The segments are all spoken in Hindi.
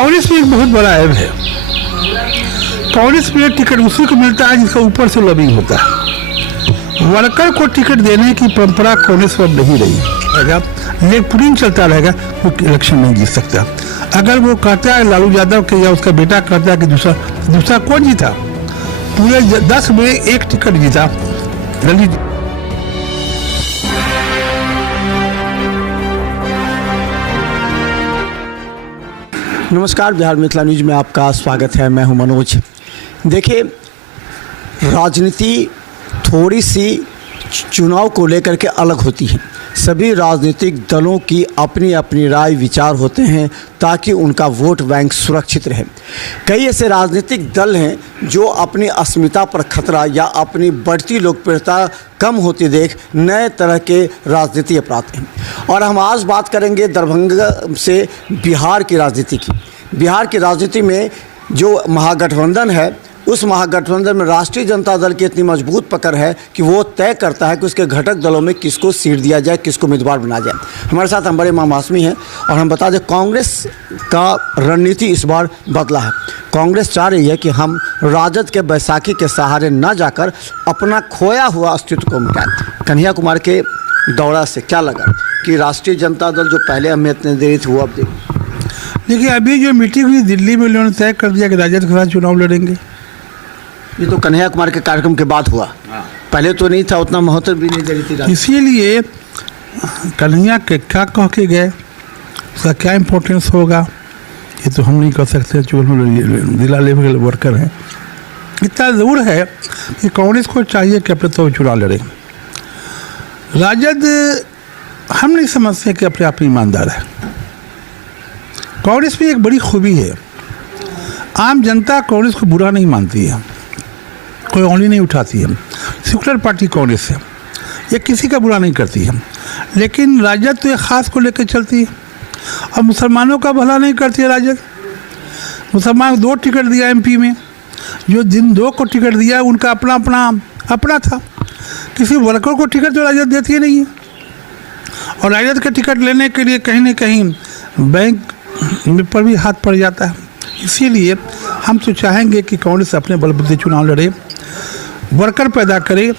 कांग्रेस में एक बहुत बड़ा ऐब है। कांग्रेस में टिकट उसी को मिलता है जिसका ऊपर से लॉबिंग होता है। वर्कर को टिकट देने की परंपरा कांग्रेस पर नहीं रही। लेग चलता रहेगा, वो इलेक्शन नहीं जीत सकता। अगर वो कहता है लालू यादव के या उसका बेटा कहता है कि दूसरा कौन जीता? पूरे 10 में एक टिकट जीता ललित। नमस्कार, बिहार मिथिला न्यूज में आपका स्वागत है। मैं हूं मनोज। देखिए, राजनीति थोड़ी सी चुनाव को लेकर के अलग होती है। सभी राजनीतिक दलों की अपनी अपनी राय विचार होते हैं ताकि उनका वोट बैंक सुरक्षित रहे। कई ऐसे राजनीतिक दल हैं जो अपनी अस्मिता पर खतरा या अपनी बढ़ती लोकप्रियता कम होती देख नए तरह के राजनीति अपनाते हैं। और हम आज बात करेंगे दरभंगा से बिहार की राजनीति की। बिहार की राजनीति में जो महागठबंधन है, उस महागठबंधन में राष्ट्रीय जनता दल की इतनी मजबूत पकड़ है कि वो तय करता है कि उसके घटक दलों में किसको सीट दिया जाए, किसको उम्मीदवार बनाया जाए। हमारे साथ हम बड़े मासूमी हैं और हम बता दें, कांग्रेस का रणनीति इस बार बदला है। कांग्रेस चाह रही है कि हम राजद के बैसाखी के सहारे न जाकर अपना खोया हुआ अस्तित्व को मिटाएं। कन्हैया कुमार के दौरा से क्या लगा कि राष्ट्रीय जनता दल जो पहले अहमियत नहीं दे रही थी वो अब देखिए, अभी जो मीटिंग हुई दिल्ली में, उन्होंने तय कर दिया कि राजद के साथ चुनाव लड़ेंगे। ये तो कन्हैया कुमार के कार्यक्रम के बाद हुआ। पहले तो नहीं था, उतना महत्व भी नहीं दे रही थी। इसीलिए कन्हैया के क्या कह के गए, उसका क्या इम्पोर्टेंस होगा, ये तो हम नहीं कह सकते, जो जिला लेवल के वर्कर हैं। इतना ज़रूर है कि कांग्रेस को चाहिए कि अपने तो चुनाव लड़े। राजद हम नहीं समझते कि अपने आप ईमानदार है। कांग्रेस में एक बड़ी खूबी है, आम जनता कांग्रेस को बुरा नहीं मानती है, कोई उंगली नहीं उठाती है। सेकुलर पार्टी कांग्रेस है, ये किसी का बुरा नहीं करती है। लेकिन राजद तो एक ख़ास को लेकर चलती है और मुसलमानों का भला नहीं करती है राजद। मुसलमान 2 टिकट दिया एमपी में, जो जिन 2 को टिकट दिया उनका अपना था। किसी वर्कर को टिकट तो राजद देती नहीं है। और राजद का टिकट लेने के लिए कहीं ना कहीं बैंक पर भी हाथ पड़ जाता है। इसीलिए हम तो चाहेंगे कि कांग्रेस अपने बलबूते चुनाव लड़े, वर्कर पैदा करे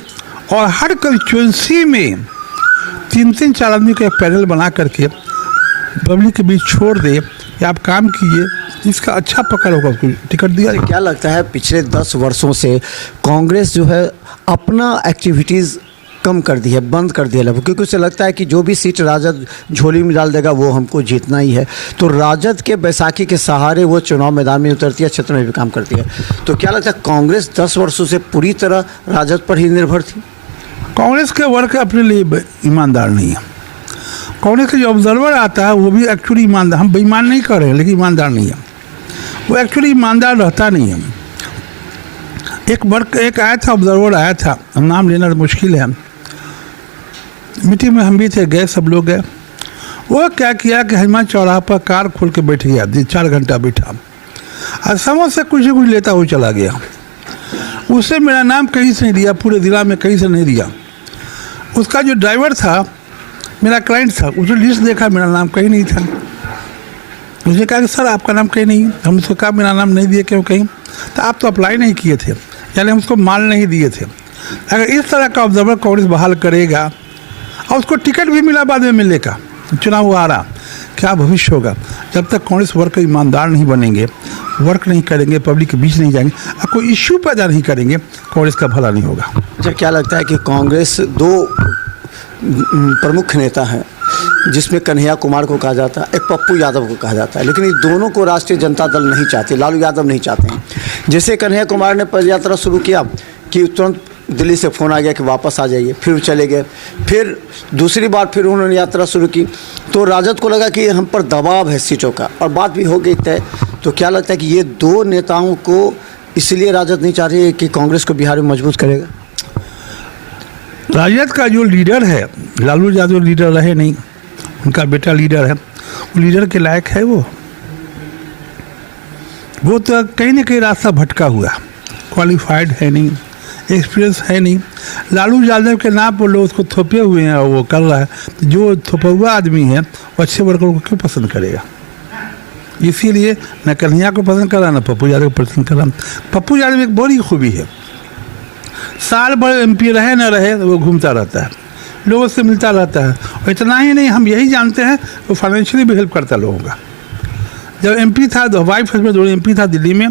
और हर कंस्टिट्यूंसी में 3-3 4 आदमी का एक पैनल बना करके पब्लिक के बीच छोड़ दे कि आप काम कीजिए, इसका अच्छा पकड़ होगा, उसको टिकट दिया। क्या लगता है पिछले 10 वर्षों से कांग्रेस जो है अपना एक्टिविटीज़ कम कर दी है, बंद कर दिया है, क्योंकि उसे लगता है कि जो भी सीट राजद झोली में डाल देगा वो हमको जीतना ही है। तो राजद के बैसाखी के सहारे वो चुनाव मैदान में उतरती है, क्षेत्र में भी काम करती है। तो क्या लगता है कांग्रेस 10 वर्षों से पूरी तरह राजद पर ही निर्भर थी? कांग्रेस के वर्ग अपने लिए ईमानदार नहीं है। कांग्रेस का जो ऑब्जर्वर आता है वो भी एक्चुअली ईमानदार, हम बेईमान नहीं कर रहे हैं, लेकिन ईमानदार नहीं है वो, एक्चुअली ईमानदार रहता नहीं है। एक आया था, ऑब्जर्वर आया था, नाम लेना मुश्किल है। मीटिंग में हम भी थे, गए, सब लोग गए। वो क्या किया कि हनुमान चौराहा पर कार खोल के बैठ गया, 4 घंटा बैठा और समझ से कुछ लेता हुआ चला गया। उससे मेरा नाम कहीं से नहीं दिया, पूरे जिला में कहीं से नहीं दिया। उसका जो ड्राइवर था, मेरा क्लाइंट था, उसने लिस्ट देखा, मेरा नाम कहीं नहीं था। उसने कहा कि सर आपका नाम कहीं नहीं। हम उसको कहा मेरा नाम नहीं दिए क्यों कहीं, तो आप तो अप्लाई नहीं किए थे, यानी हम उसको माल नहीं दिए थे। अगर इस तरह का ऑब्जर्वर कांग्रेस बहाल करेगा और उसको टिकट भी मिला, बाद में मिलेगा, चुनाव वो आ रहा, क्या भविष्य होगा? जब तक कांग्रेस वर्क ईमानदार नहीं बनेंगे, वर्क नहीं करेंगे, पब्लिक के बीच नहीं जाएंगे और कोई इश्यू पैदा नहीं करेंगे, कांग्रेस का भला नहीं होगा। अच्छा, क्या लगता है कि कांग्रेस 2 प्रमुख नेता हैं, जिसमें कन्हैया कुमार को कहा जाता है, एक पप्पू यादव को कहा जाता है, लेकिन इस दोनों को राष्ट्रीय जनता दल नहीं चाहती, लालू यादव नहीं चाहते हैं। जैसे कन्हैया कुमार ने पदयात्रा शुरू किया कि तुरंत दिल्ली से फ़ोन आ गया कि वापस आ जाइए, फिर चले गए। फिर दूसरी बार फिर उन्होंने यात्रा शुरू की तो राजद को लगा कि हम पर दबाव है सीटों का, और बात भी हो गई तय। तो क्या लगता है कि ये 2 नेताओं को इसलिए राजद नहीं चाह रही है कि कांग्रेस को बिहार में मजबूत करेगा? राजद का जो लीडर है, लालू यादव लीडर रहे नहीं, उनका बेटा लीडर है, वो लीडर के लायक है? वो तो कहीं ना कहीं रास्ता भटका हुआ, क्वालिफाइड है नहीं, एक्सपीरियंस है नहीं। लालू यादव के नाम पर लोग उसको थोपे हुए हैं और वो कर रहा है। जो थोपा हुआ आदमी है वो अच्छे वर्करों को क्यों पसंद करेगा? इसीलिए न कन्हैया को पसंद करा, न पप्पू यादव को पसंद करा। पप्पू यादव में एक बड़ी खूबी है, साल भर एमपी रहे न रहे वो घूमता रहता है, लोगों से मिलता रहता है। और इतना ही नहीं, हम यही जानते हैं वो फाइनेंशियली भी हेल्प करता है लोगों का। जब एमपी था, हवाई फर्स्ट में दोनों एमपी था दिल्ली में,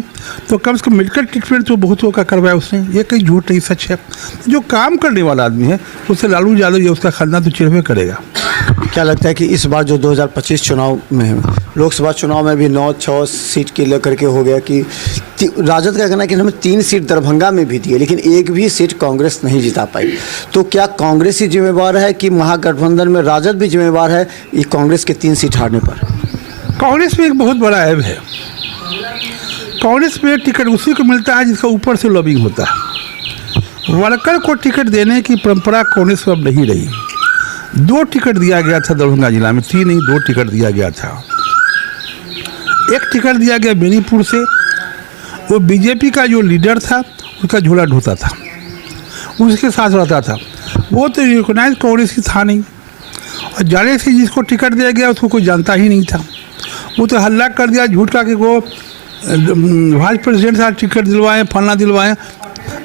तो कम से कम मेडिकल ट्रीटमेंट तो बहुत लोगों का करवाया उसने। ये कहीं झूठ नहीं, सच है। जो काम करने वाला आदमी है उससे लालू यादव या उसका खानदान तो चिरवे करेगा। क्या लगता है कि इस बार जो 2025 चुनाव में है, लोकसभा चुनाव में भी 9-6 सीट के लेकर के हो गया कि राजद का कहना है कि हमें 3 सीट दरभंगा में भी दी है, लेकिन एक भी सीट कांग्रेस नहीं जिता पाई। तो क्या कांग्रेस ही जिम्मेवार है कि महागठबंधन में राजद भी जिम्मेवार है ये कांग्रेस के 3 सीट हारने पर? कांग्रेस में एक बहुत बड़ा ऐब है, कांग्रेस में टिकट उसी को मिलता है जिसका ऊपर से लॉबिंग होता है। वर्कर को टिकट देने की परंपरा कांग्रेस में अब नहीं रही। 2 टिकट दिया गया था दरभंगा जिला में, 3 नहीं 2 टिकट दिया गया था। एक टिकट दिया गया बेनीपुर से, वो बीजेपी का जो लीडर था उसका झोला ढोता था, उसके साथ रहता था। वो तो रिकॉग्नाइज कांग्रेस की था नहीं, और जाने से जिसको टिकट दिया गया उसको कोई जानता ही नहीं था। वो तो हल्ला कर दिया झूठ का कि वो वाइस प्रेसिडेंट साहब टिकट दिलवाएं, फलना दिलवाएं।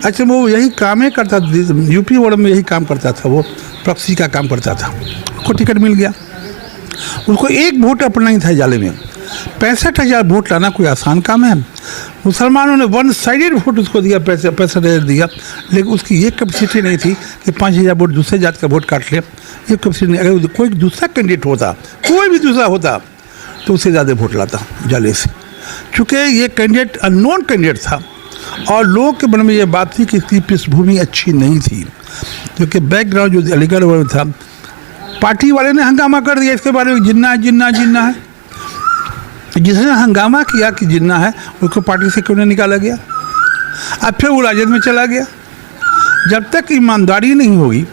अच्छा, वो यही काम ही करता था, यूपी वार्ड में यही काम करता था, वो प्रॉक्सी का काम करता था। उसको टिकट मिल गया, उसको एक वोट अपना ही था जाले में। 65,000 वोट लाना कोई आसान काम है? मुसलमानों ने 1 साइडेड वोट उसको दिया, 65,000 दिया, लेकिन उसकी ये कैपेसिटी नहीं थी कि 5,000 वोट दूसरे जात का वोट काट ले। ये कैपेसिटी नहीं। अगर कोई दूसरा कैंडिडेट होता, कोई भी दूसरा होता, तो उससे ज़्यादा वोट लाता जाले से। चूँकि ये कैंडिडेट अननोन कैंडिडेट था और लोगों के मन में ये बात थी कि इसकी पृष्ठभूमि अच्छी नहीं थी, क्योंकि बैकग्राउंड जो अलीगढ़ में था, पार्टी वाले ने हंगामा कर दिया इसके बारे में, जिन्ना है जिन्ना जिन्ना है। जिसने हंगामा किया कि जिन्ना है उसको पार्टी से क्यों नहीं निकाला गया? अब फिर वो राजद में चला गया। जब तक ईमानदारी नहीं होगी,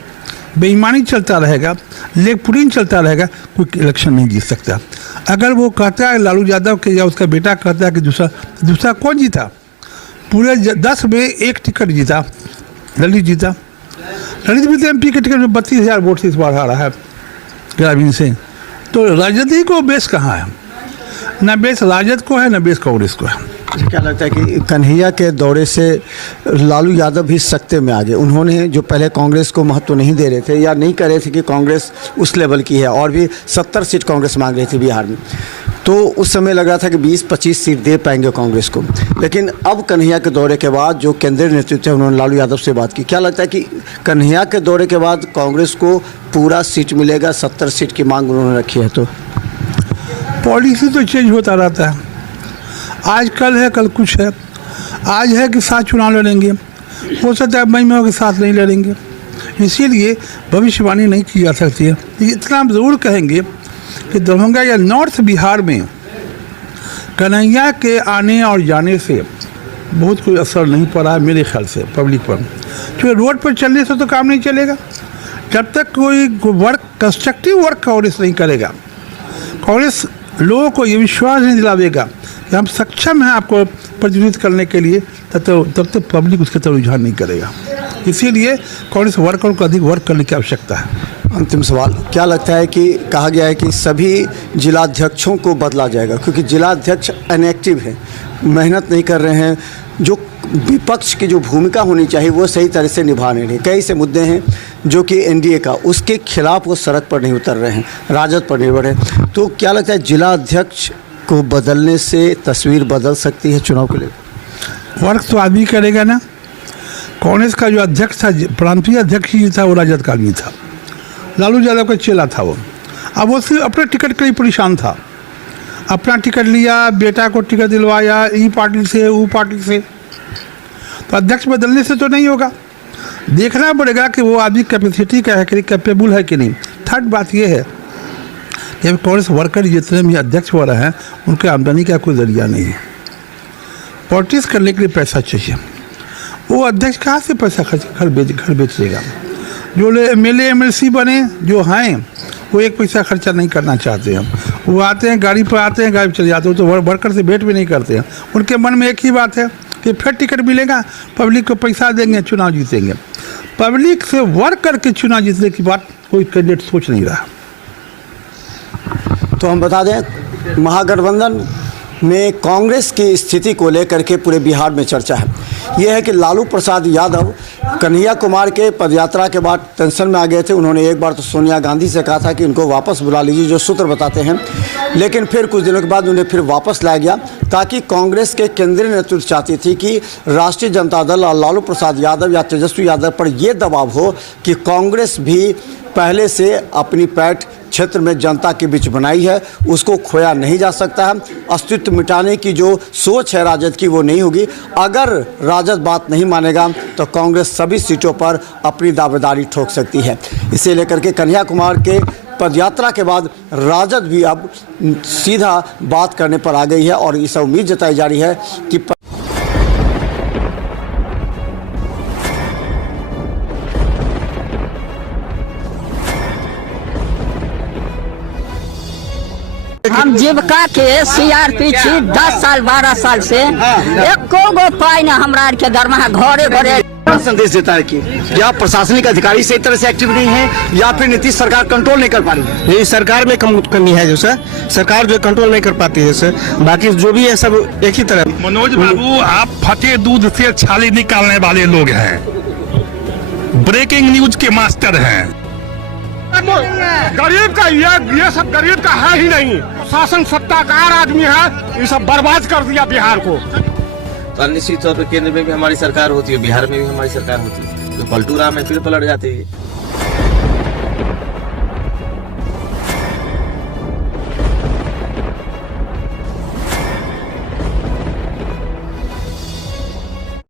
बेईमानी चलता रहेगा, लेगपुलिंग चलता रहेगा, कोई इलेक्शन नहीं जीत सकता। अगर वो कहता है लालू यादव के या उसका बेटा कहता है कि दूसरा कौन जीता? पूरे 10 में 1 टिकट जीता, ललित जीता। ललित भी तो एमपी के टिकट में 32,000 वोट से इस बार हारा है ग्रामीण से। तो राजद को बेस कहाँ है? न बेस राजद को है, न बेस कांग्रेस को है। क्या लगता है कि कन्हैया के दौरे से लालू यादव भी सत्ते में आ गए? उन्होंने जो पहले कांग्रेस को महत्व नहीं दे रहे थे या नहीं कर रहे थे कि कांग्रेस उस लेवल की है, और भी 70 सीट कांग्रेस मांग रही थी बिहार में, तो उस समय लग रहा था कि 20-25 सीट दे पाएंगे कांग्रेस को। लेकिन अब कन्हैया के दौरे के बाद जो केंद्रीय नेतृत्व है उन्होंने लालू यादव से बात की। क्या लगता है कि कन्हैया के दौरे के बाद कांग्रेस को पूरा सीट मिलेगा? 70 सीट की मांग उन्होंने रखी है। तो पॉलिसी तो चेंज होता रहता है, आज कल है कल कुछ है। आज है कि साथ चुनाव लड़ेंगे, हो सकता है मई में के साथ नहीं लड़ेंगे, इसीलिए भविष्यवाणी नहीं की जा सकती है। इतना हम ज़रूर कहेंगे कि दरभंगा या नॉर्थ बिहार में कन्हैया के आने और जाने से बहुत कोई असर नहीं पड़ा है मेरे ख्याल से पब्लिक पर, क्योंकि रोड पर चलने से तो काम नहीं चलेगा। जब तक कोई वर्क, कंस्ट्रक्टिव वर्क कांग्रेस नहीं करेगा, कांग्रेस लोगों को ये विश्वास नहीं दिलावेगा कि हम सक्षम हैं आपको प्रतिनिधित्व करने के लिए, तब तक पब्लिक उसके तरफ रुझान नहीं करेगा। इसीलिए कांग्रेस वर्करों को अधिक वर्क करने की आवश्यकता है। अंतिम सवाल, क्या लगता है कि कहा गया है कि सभी जिलाध्यक्षों को बदला जाएगा, क्योंकि जिलाध्यक्ष इनएक्टिव हैं, मेहनत नहीं कर रहे हैं, जो विपक्ष की जो भूमिका होनी चाहिए वो सही तरह से निभा नहीं रहे। कई से मुद्दे हैं जो कि एनडीए का, उसके खिलाफ वो सड़क पर नहीं उतर रहे हैं, राजद पर निर्भर है। तो क्या लगता है जिला अध्यक्ष को बदलने से तस्वीर बदल सकती है चुनाव के लिए? वर्क तो आदमी करेगा ना। कांग्रेस का जो अध्यक्ष था, प्रांतीय अध्यक्ष ही था, वो राजद का आदमी था, लालू यादव का चेला था वो। अब वो सिर्फ अपने टिकट के लिए परेशान था, अपना टिकट लिया, बेटा को टिकट दिलवाया, ई पार्टी से वो पार्टी से। तो अध्यक्ष बदलने से तो नहीं होगा, देखना पड़ेगा कि वो आदमी कैपेसिटी का है कि कैपेबल है कि नहीं। थर्ड बात ये है कि अभी कांग्रेस वर्कर जितने भी अध्यक्ष हो रहे हैं उनके आमदनी का कोई जरिया नहीं है। पॉलिटिक्स करने के लिए पैसा चाहिए, वो अध्यक्ष कहाँ से पैसा घर बेचेगा? जो एमएलए एमएलसी बने जो हैं वो एक पैसा खर्चा नहीं करना चाहते हैं। वो आते हैं गाड़ी पर, आते हैं गाड़ी पर चले जाते हैं, तो वर्कर से भेंट भी नहीं करते हैं। उनके मन में एक ही बात है कि फिर टिकट मिलेगा, पब्लिक को पैसा देंगे, चुनाव जीतेंगे। पब्लिक से वर्क करके चुनाव जीतने की बात कोई कैंडिडेट सोच नहीं रहा। तो हम बता दें, महागठबंधन में कांग्रेस की स्थिति को लेकर के पूरे बिहार में चर्चा है। यह है कि लालू प्रसाद यादव कन्हैया कुमार के पदयात्रा के बाद टेंशन में आ गए थे। उन्होंने एक बार तो सोनिया गांधी से कहा था कि इनको वापस बुला लीजिए, जो सूत्र बताते हैं, लेकिन फिर कुछ दिनों के बाद उन्हें फिर वापस लाया गया, ताकि कांग्रेस के केंद्रीय नेतृत्व चाहती थी कि राष्ट्रीय जनता दल और लालू प्रसाद यादव या तेजस्वी यादव पर यह दबाव हो कि कांग्रेस भी पहले से अपनी पैठ क्षेत्र में जनता के बीच बनाई है, उसको खोया नहीं जा सकता है। अस्तित्व मिटाने की जो सोच है राजद की, वो नहीं होगी। अगर राजद बात नहीं मानेगा तो कांग्रेस सभी सीटों पर अपनी दावेदारी ठोक सकती है। इसे लेकर के कन्हैया कुमार के पदयात्रा के बाद राजद भी अब सीधा बात करने पर आ गई है और इस उम्मीद जताई जा रही है कि हम जीविका के सीआरपी छी 10 साल 12 साल से एको गो पाई ना हमरा के दरमाहा घरे घरे। संदेश देता है कि या प्रशासनिक अधिकारी से एक तरह से एक्टिव नहीं है या फिर नीतीश सरकार कंट्रोल नहीं कर पा रही है। ये सरकार में कमी है जो सर, सरकार जो कंट्रोल नहीं कर पाती है सर, बाकी जो भी है सब एक ही तरह। मनोज बाबू, आप फटे दूध से छाली निकालने वाले लोग हैं, ब्रेकिंग न्यूज के मास्टर हैं। गरीब का ये सब गरीब का है ही नहीं। शासन सत्ताकार आदमी है, ये सब बर्बाद कर दिया बिहार को। तो निश्चित तौर पर केंद्र में भी हमारी सरकार होती है, बिहार में भी हमारी सरकार होती है, तो पलटू राम है फिर पलट जाते हैं।